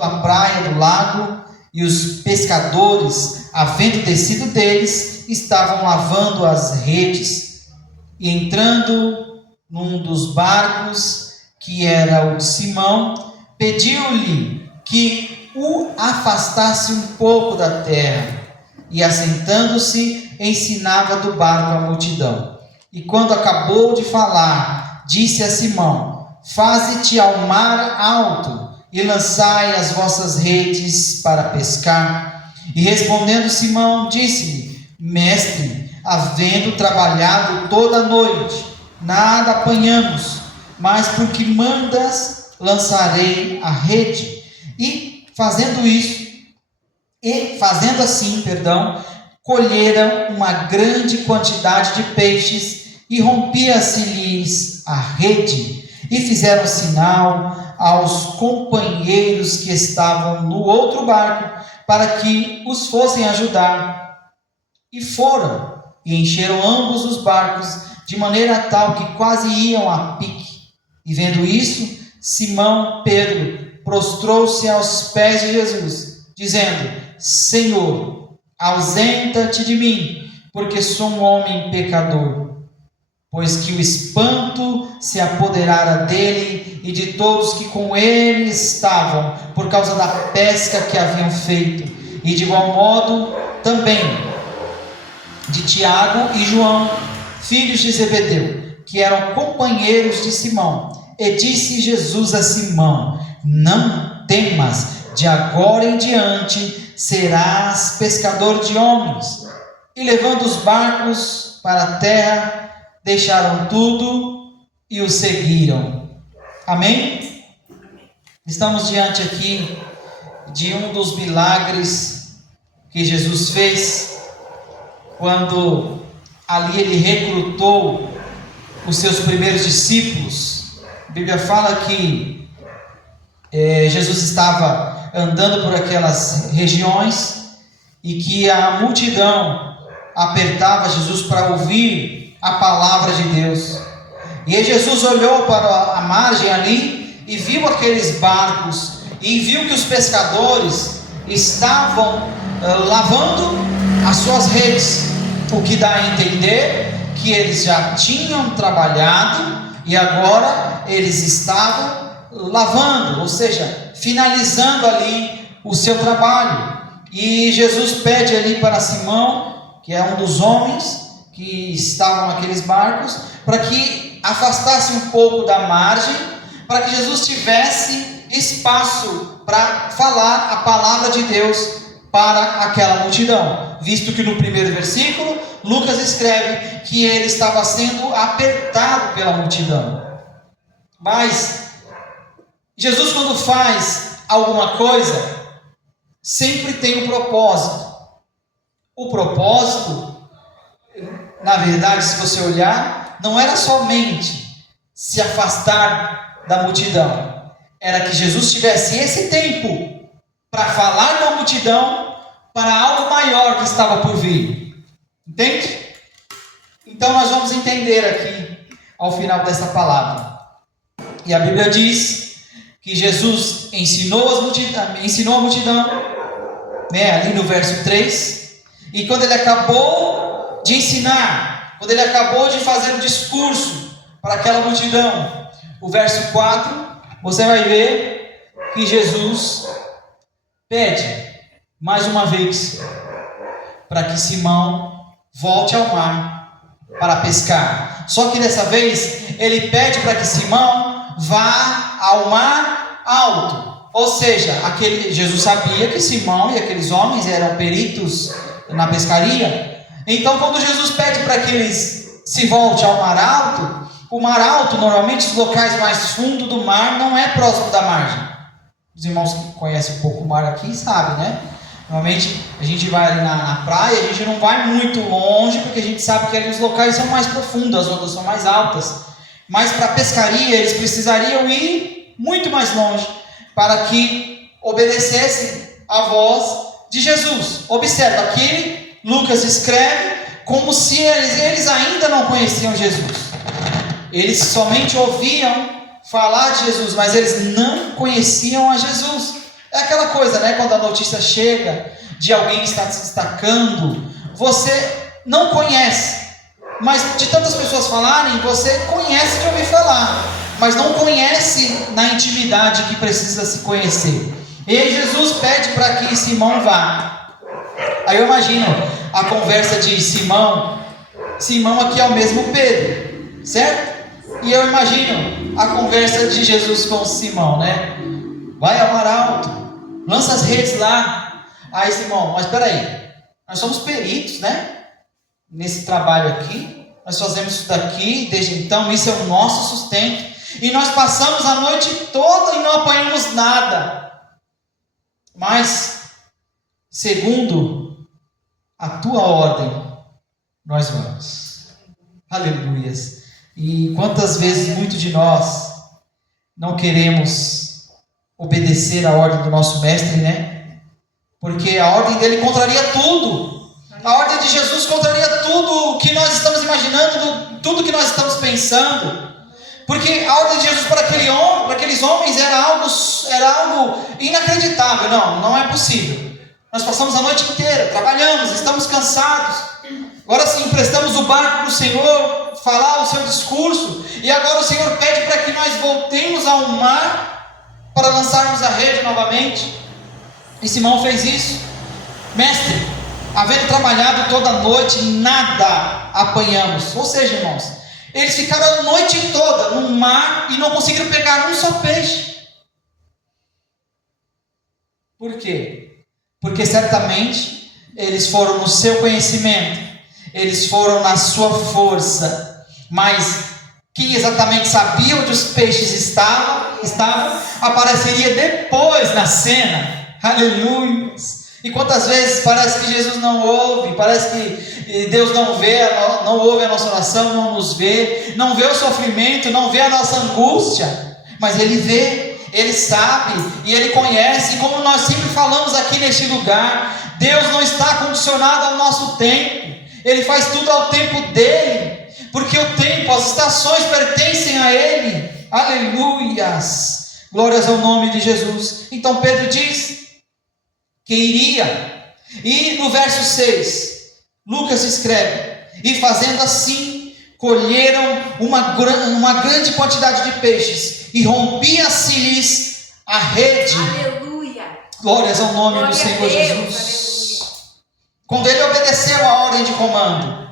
à praia do lago, e os pescadores, havendo descido deles, estavam lavando as redes. E entrando num dos barcos, que era o de Simão, pediu-lhe que o afastasse um pouco da terra. E assentando-se, ensinava do barco a multidão. E quando acabou de falar, disse a Simão: faze-te ao mar alto, e lançai as vossas redes para pescar. E respondendo Simão, disse-lhe: Mestre, havendo trabalhado toda a noite, nada apanhamos, mas porque mandas, lançarei a rede. E fazendo assim, colheram uma grande quantidade de peixes, e rompia-se-lhes a rede. E fizeram sinal aos companheiros que estavam no outro barco, para que os fossem ajudar. E foram, e encheram ambos os barcos, de maneira tal que quase iam a pique. E vendo isso, Simão Pedro prostrou-se aos pés de Jesus, dizendo: Senhor, ausenta-te de mim, porque sou um homem pecador. Pois que o espanto se apoderara dele e de todos que com ele estavam, por causa da pesca que haviam feito. E de igual modo também de Tiago e João, filhos de Zebedeu, que eram companheiros de Simão. E disse Jesus a Simão: não temas, de agora em diante serás pescador de homens. E levando os barcos para a terra, deixaram tudo e o seguiram. Amém? Estamos diante aqui de um dos milagres que Jesus fez, quando ali ele recrutou os seus primeiros discípulos. A Bíblia fala que Jesus estava andando por aquelas regiões e que a multidão apertava Jesus para ouvir a palavra de Deus. E aí Jesus olhou para a margem ali e viu aqueles barcos, e viu que os pescadores estavam lavando as suas redes, o que dá a entender que eles já tinham trabalhado e agora eles estavam lavando, ou seja, finalizando ali o seu trabalho. E Jesus pede ali para Simão, que é um dos homens que estavam naqueles barcos, para que afastasse um pouco da margem, para que Jesus tivesse espaço para falar a palavra de Deus para aquela multidão, visto que no primeiro versículo Lucas escreve que ele estava sendo apertado pela multidão. Mas Jesus, quando faz alguma coisa, sempre tem um propósito. O propósito, na verdade, se você olhar, não era somente se afastar da multidão, era que Jesus tivesse esse tempo para falar com a multidão para algo maior que estava por vir. Entende? Então nós vamos entender aqui ao final dessa palavra. E a Bíblia diz que Jesus ensinou a multidão, ali no verso 3, e quando ele acabou de ensinar, quando ele acabou de fazer o discurso para aquela multidão, o verso 4, você vai ver que Jesus pede mais uma vez para que Simão volte ao mar para pescar. Só que dessa vez ele pede para que Simão vá ao mar alto. Ou seja, Jesus sabia que Simão e aqueles homens eram peritos na pescaria. Então, quando Jesus pede para que eles se voltem ao mar alto, o mar alto, normalmente, os locais mais fundos do mar, não é próximo da margem. Os irmãos que conhecem um pouco o mar aqui sabem, né? Normalmente, a gente vai ali na praia, a gente não vai muito longe, porque a gente sabe que ali os locais são mais profundos, as ondas são mais altas. Mas para a pescaria, eles precisariam ir muito mais longe, para que obedecessem a voz de Jesus. Observa, aqui Lucas escreve como se eles ainda não conheciam Jesus. Eles somente ouviam falar de Jesus, mas eles não conheciam a Jesus. É aquela né, quando a notícia chega de alguém que está se destacando, você não conhece, mas de tantas pessoas falarem, você conhece de ouvir falar, mas não conhece na intimidade que precisa se conhecer. E aí Jesus pede para que Simão vá. Aí eu imagino a conversa de Simão aqui é o mesmo Pedro, certo? E eu imagino a conversa de Jesus com Simão, né? Vai ao mar alto, lança as redes lá. Aí Simão, mas espera aí, nós somos peritos, né? Nesse trabalho aqui, nós fazemos isso daqui desde então, isso é o nosso sustento, e nós passamos a noite toda e não apanhamos nada, mas segundo a tua ordem nós vamos. Aleluias. E quantas vezes muitos de nós não queremos obedecer a ordem do nosso mestre, né? Porque a ordem dele contraria tudo. A ordem de Jesus contraria tudo o que nós estamos imaginando, tudo que nós estamos pensando. Porque a ordem de Jesus para aqueles homens era algo inacreditável. Não é possível. Nós passamos a noite inteira, trabalhamos, estamos cansados. Agora sim, emprestamos o barco para o Senhor falar o seu discurso. E agora o Senhor pede para que nós voltemos ao mar para lançarmos a rede novamente. E Simão fez isso. Mestre, havendo trabalhado toda a noite, nada apanhamos. Ou seja, irmãos, eles ficaram a noite toda no mar e não conseguiram pegar um só peixe. Por quê? Porque certamente eles foram no seu conhecimento, eles foram na sua força, mas quem exatamente sabia onde os peixes estavam apareceria depois na cena. Aleluia! E quantas vezes parece que Jesus não ouve, parece que Deus não ouve a nossa oração, não nos vê, não vê o sofrimento, não vê a nossa angústia, mas Ele vê, Ele sabe e Ele conhece. E como nós sempre falamos aqui neste lugar, Deus não está condicionado ao nosso tempo, Ele faz tudo ao tempo dEle, porque o tempo, as estações pertencem a Ele. Aleluias! Glórias ao nome de Jesus. Então Pedro diz que iria, e no verso 6, Lucas escreve: e fazendo assim, colheram uma grande quantidade de peixes, e rompia-se-lhes a rede. Aleluia! Glórias ao nome do Senhor Deus, Jesus. Aleluia. Quando ele obedeceu a ordem de comando,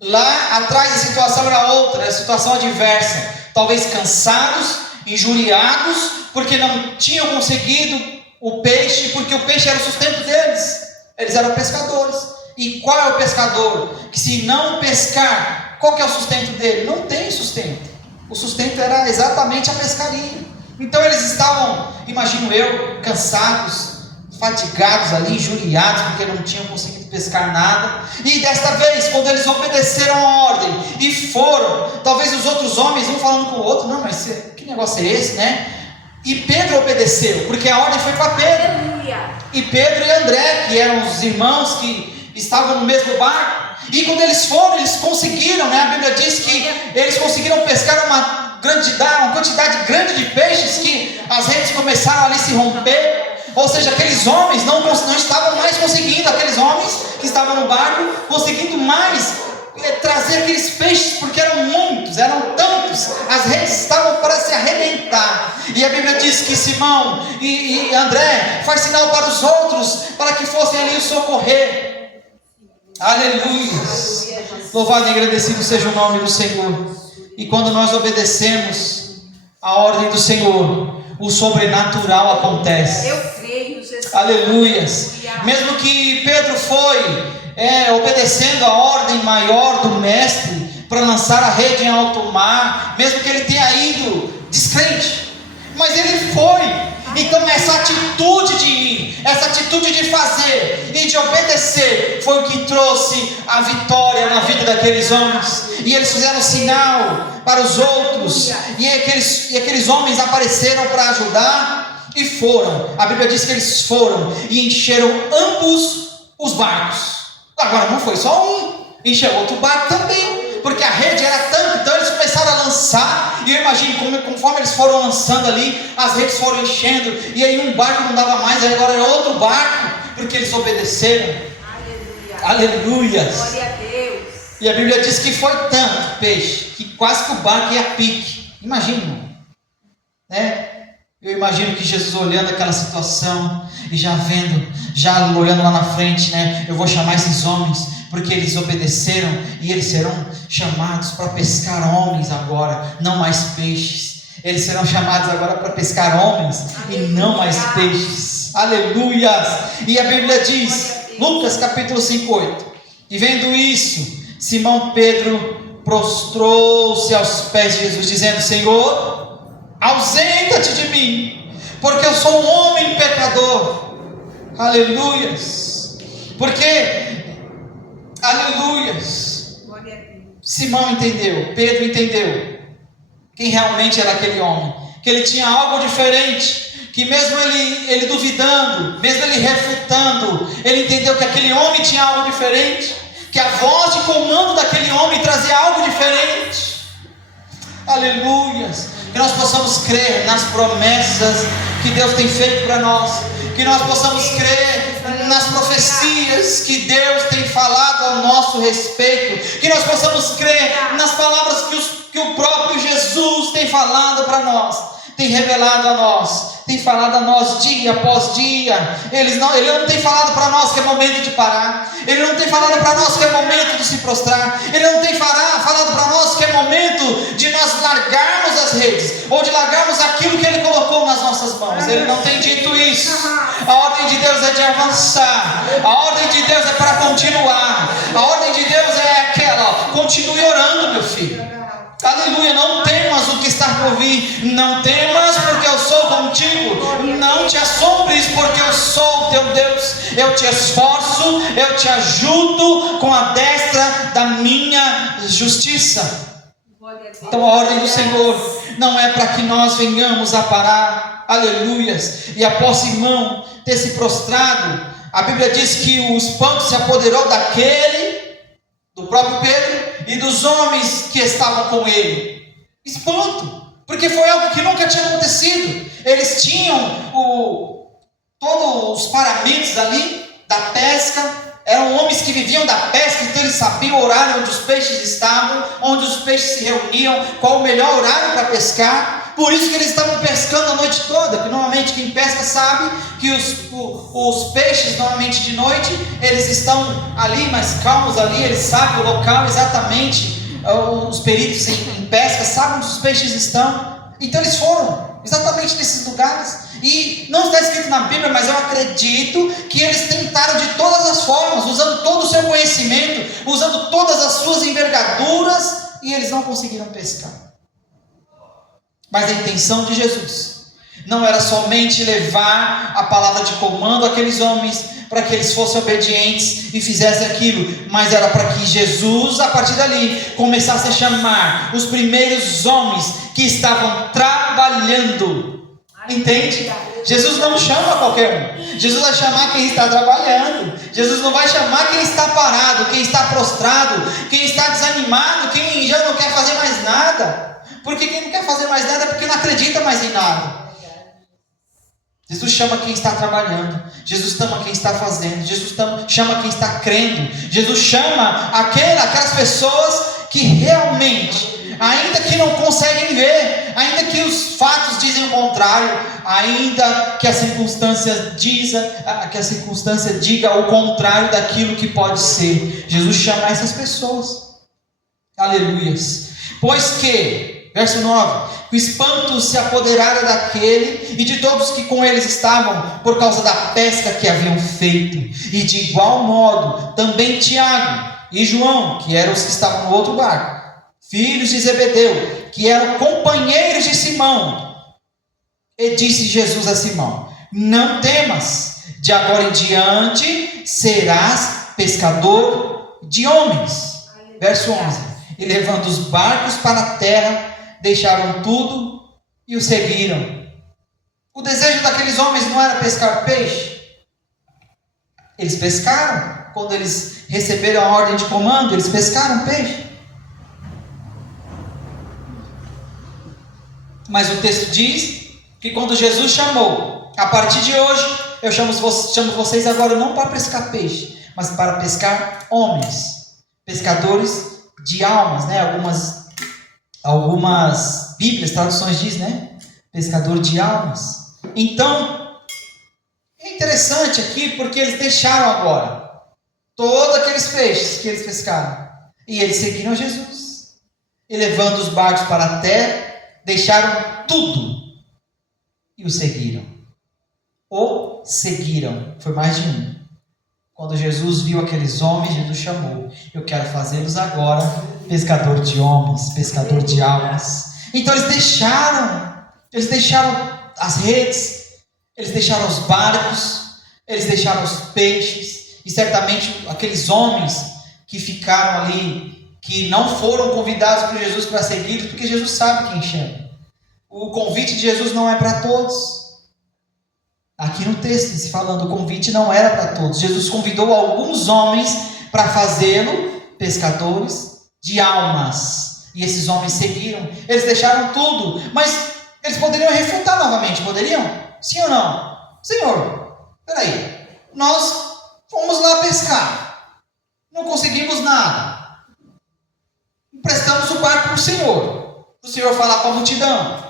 lá atrás a situação era outra, a situação adversa, talvez cansados, injuriados, porque não tinham conseguido o peixe, porque o peixe era o sustento deles. Eles eram pescadores. E qual é o pescador? Que se não pescar, qual que é o sustento dele? Não tem sustento. O sustento era exatamente a pescaria. Então eles estavam, imagino eu, cansados, fatigados ali, injuriados, porque não tinham conseguido pescar nada. E desta vez, quando eles obedeceram a ordem e foram, talvez os outros homens um falando com o outro: não, mas que negócio é esse, né? E Pedro obedeceu, porque a ordem foi para Pedro. Aleluia. E Pedro e André, que eram os irmãos que estavam no mesmo barco, e quando eles foram, eles conseguiram, né? A Bíblia diz que eles conseguiram pescar uma quantidade grande de peixes, que as redes começaram ali a se romper. Ou seja, aqueles homens não estavam mais conseguindo, aqueles homens que estavam no barco, conseguindo mais trazer aqueles peixes, porque eram muitos, eram tantos, as redes estavam para se arrebentar. E a Bíblia diz que Simão e André faz sinal para os outros, para que fossem ali o socorrer. Aleluia! Louvado e agradecido seja o nome do Senhor. E quando nós obedecemos a ordem do Senhor, o sobrenatural acontece. Eu creio, Jesus. Aleluias! Mesmo que Pedro foi obedecendo a ordem maior do mestre para lançar a rede em alto mar, mesmo que ele tenha ido descrente, mas ele foi. Então essa atitude de ir, essa atitude de fazer e de obedecer foi o que trouxe a vitória na vida daqueles homens. E eles fizeram sinal para os outros, e aqueles homens apareceram para ajudar e foram. A Bíblia diz que eles foram e encheram ambos os barcos. Agora não foi só um, encheu outro barco também, porque a rede era tanta. Então eles começaram a lançar, e eu imagino conforme eles foram lançando ali, as redes foram enchendo, e aí um barco não dava mais, aí agora era outro barco, porque eles obedeceram. Aleluia. Glória a Deus. E a Bíblia diz que foi tanto peixe, que quase que o barco ia a pique. Imagina, né? Eu imagino que Jesus olhando aquela situação e já vendo, já olhando lá na frente, né? Eu vou chamar esses homens porque eles obedeceram e eles serão chamados para pescar homens agora, não mais peixes. Eles serão chamados agora para pescar homens e não mais peixes. Aleluias! E a Bíblia diz, Lucas capítulo 5:8, e vendo isso, Simão Pedro prostrou-se aos pés de Jesus, dizendo: Senhor, ausenta-te de mim, porque eu sou um homem pecador. Aleluias. Porque, aleluias, Simão entendeu, Pedro entendeu quem realmente era aquele homem, que ele tinha algo diferente, que mesmo ele duvidando, mesmo ele refutando, ele entendeu que aquele homem tinha algo diferente, que a voz de comando daquele homem trazia algo diferente. Aleluias. Que nós possamos crer nas promessas que Deus tem feito para nós, que nós possamos crer nas profecias que Deus tem falado ao nosso respeito, que nós possamos crer nas palavras que o próprio Jesus tem falado para nós, tem revelado a nós, tem falado a nós dia após dia. Ele não tem falado para nós que é momento de parar, Ele não tem falado para nós que é momento de se prostrar, Ele não tem falado para nós que é momento de nós largarmos as redes, ou de largarmos aquilo que Ele colocou nas nossas mãos. Ele não tem dito isso. A ordem de Deus é de avançar, a ordem de Deus é para continuar, a ordem de Deus é aquela: continue orando, meu filho. Aleluia, não temas o que está por vir, não temas porque eu sou contigo, não te assombres porque eu sou o teu Deus, eu te esforço, eu te ajudo com a destra da minha justiça. Então a ordem do Senhor não é para que nós venhamos a parar, aleluias, e após Simão ter se prostrado, a Bíblia diz que o espanto se apoderou do próprio Pedro e dos homens que estavam com ele. Espanto, porque foi algo que nunca tinha acontecido. Eles tinham todos os paramentos ali da pesca, eram homens que viviam da pesca, então eles sabiam o horário onde os peixes estavam, onde os peixes se reuniam, qual o melhor horário para pescar. Por isso que eles estavam pescando a noite toda, que normalmente quem pesca sabe que os peixes, normalmente de noite, eles estão ali mais calmos ali, eles sabem o local exatamente, os peritos em pesca sabem onde os peixes estão. Então eles foram exatamente nesses lugares, e não está escrito na Bíblia, mas eu acredito que eles tentaram de todas as formas, usando todo o seu conhecimento, usando todas as suas envergaduras, e eles não conseguiram pescar. Mas a intenção de Jesus não era somente levar a palavra de comando àqueles homens, para que eles fossem obedientes e fizessem aquilo, mas era para que Jesus, a partir dali, começasse a chamar os primeiros homens que estavam trabalhando. Entende? Jesus não chama qualquer um, Jesus vai chamar quem está trabalhando. Jesus não vai chamar quem está parado, quem está prostrado, quem está desanimado, quem já não quer fazer mais nada. Porque quem não quer fazer mais nada é porque não acredita mais em nada. Jesus chama quem está trabalhando, Jesus chama quem está fazendo, Jesus chama quem está crendo, Jesus chama aquelas pessoas que realmente, ainda que não conseguem ver, ainda que os fatos dizem o contrário, ainda que a circunstância diga o contrário daquilo que pode ser, Jesus chama essas pessoas. Aleluias. Pois que, verso 9, o espanto se apoderara daquele e de todos que com eles estavam, por causa da pesca que haviam feito. E de igual modo, também Tiago e João, que eram os que estavam no outro barco, filhos de Zebedeu, que eram companheiros de Simão. E disse Jesus a Simão: não temas, de agora em diante serás pescador de homens. Verso 11, e levando os barcos para a terra, deixaram tudo e o seguiram. O desejo daqueles homens não era pescar peixe. Eles pescaram. Quando eles receberam a ordem de comando, eles pescaram peixe. Mas o texto diz que quando Jesus chamou, a partir de hoje, eu chamo vocês agora não para pescar peixe, mas para pescar homens, pescadores de almas, né? Algumas Bíblias, traduções diz, né? Pescador de almas. Então, é interessante aqui porque eles deixaram agora todos aqueles peixes que eles pescaram e eles seguiram Jesus, e levando os barcos para a terra, deixaram tudo e o seguiram. O seguiram, foi mais de um. Quando Jesus viu aqueles homens, Jesus chamou: eu quero fazê-los agora pescador de homens, pescador de almas. Então eles deixaram as redes, eles deixaram os barcos, eles deixaram os peixes, e certamente aqueles homens que ficaram ali, que não foram convidados por Jesus para segui-los, porque Jesus sabe quem chama. O convite de Jesus não é para todos. Aqui no texto se falando, o convite não era para todos. Jesus convidou alguns homens para fazê-lo pescadores de almas. E esses homens seguiram. Eles deixaram tudo. Mas eles poderiam refutar novamente, poderiam? Sim ou não? Senhor, peraí. Nós fomos lá pescar. Não conseguimos nada. Emprestamos o barco para o Senhor. O Senhor falar com a multidão.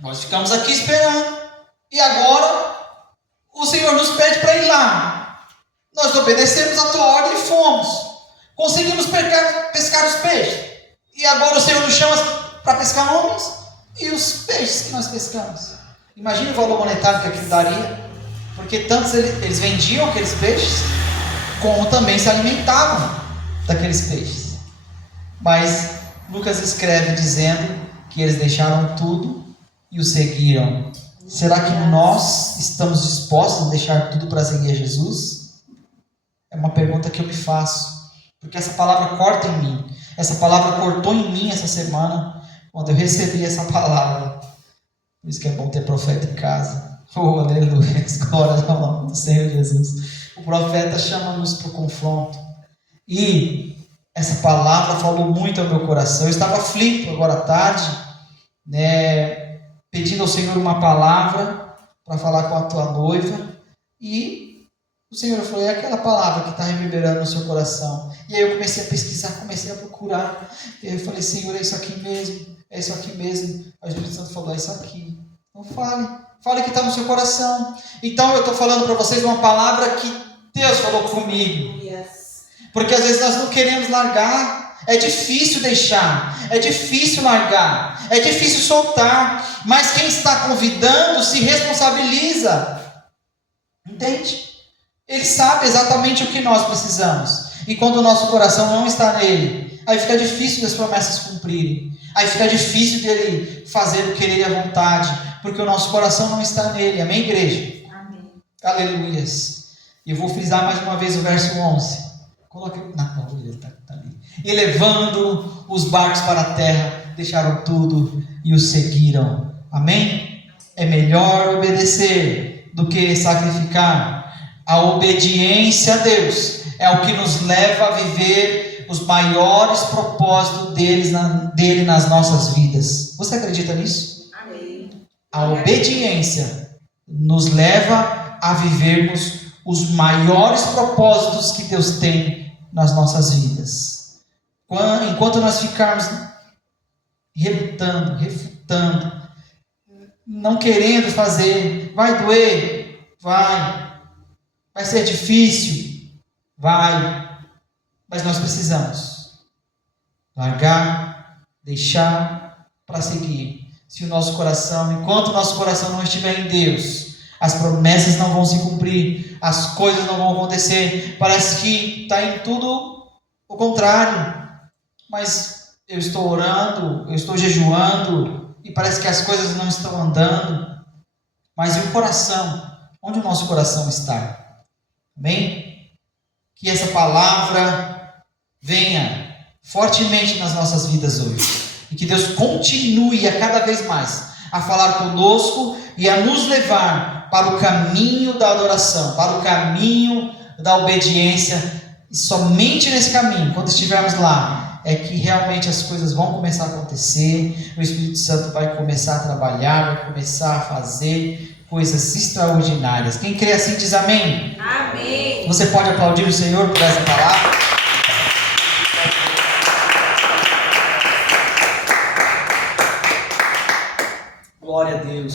Nós ficamos aqui esperando. E agora o Senhor nos pede para ir lá. Nós obedecemos a tua ordem e fomos. Conseguimos pescar os peixes. E agora o Senhor nos chama para pescar homens. E os peixes que nós pescamos. Imagina o valor monetário que aquilo daria. Porque tantos eles vendiam aqueles peixes, como também se alimentavam daqueles peixes. Mas Lucas escreve dizendo que eles deixaram tudo e o seguiram. Será que nós estamos dispostos a deixar tudo para seguir a Jesus? É uma pergunta que eu me faço, porque essa palavra corta em mim. Essa palavra cortou em mim essa semana, quando eu recebi essa palavra. Por isso que é bom ter profeta em casa. Oh, aleluia, glória ao nome do Senhor Jesus. O profeta chama-nos para o confronto. E essa palavra falou muito ao meu coração. Eu estava aflito agora à tarde, né, pedindo ao Senhor uma palavra para falar com a tua noiva, e o Senhor falou: é aquela palavra que está reverberando no seu coração. E aí eu comecei a pesquisar, comecei a procurar, e aí eu falei: Senhor, é isso aqui mesmo, é isso aqui mesmo. Aí o Espírito Santo falou: é isso aqui. Então fale que está no seu coração. Então eu estou falando para vocês uma palavra que Deus falou comigo, porque às vezes nós não queremos largar. É difícil deixar, é difícil largar, é difícil soltar, mas quem está convidando se responsabiliza, entende? Ele sabe exatamente o que nós precisamos, e quando o nosso coração não está nele, aí fica difícil das promessas cumprirem, aí fica difícil dele fazer o querer e a vontade, porque o nosso coração não está nele. Amém, igreja? Amém. Aleluias. E eu vou frisar mais uma vez o verso 11. Coloque ele está ali. E levando os barcos para a terra, deixaram tudo e o seguiram. Amém? É melhor obedecer do que sacrificar. A obediência a Deus é o que nos leva a viver os maiores propósitos dele nas nossas vidas. Você acredita nisso? Amém. A obediência nos leva a vivermos os maiores propósitos que Deus tem nas nossas vidas. Enquanto nós ficarmos refutando, não querendo fazer, vai doer, vai ser difícil, mas nós precisamos largar, deixar para seguir. Se o nosso coração, enquanto o nosso coração não estiver em Deus, as promessas não vão se cumprir, as coisas não vão acontecer. Parece que está em tudo o contrário. Mas eu estou orando, eu estou jejuando, e parece que as coisas não estão andando. Mas e o coração? Onde o nosso coração está? Amém? Que essa palavra venha fortemente nas nossas vidas hoje. E que Deus continue a cada vez mais a falar conosco e a nos levar para o caminho da adoração, para o caminho da obediência. E somente nesse caminho, quando estivermos lá, é que realmente as coisas vão começar a acontecer, o Espírito Santo vai começar a trabalhar, vai começar a fazer coisas extraordinárias. Quem crê assim diz amém. Amém. Você pode aplaudir o Senhor por essa palavra? Glória a Deus.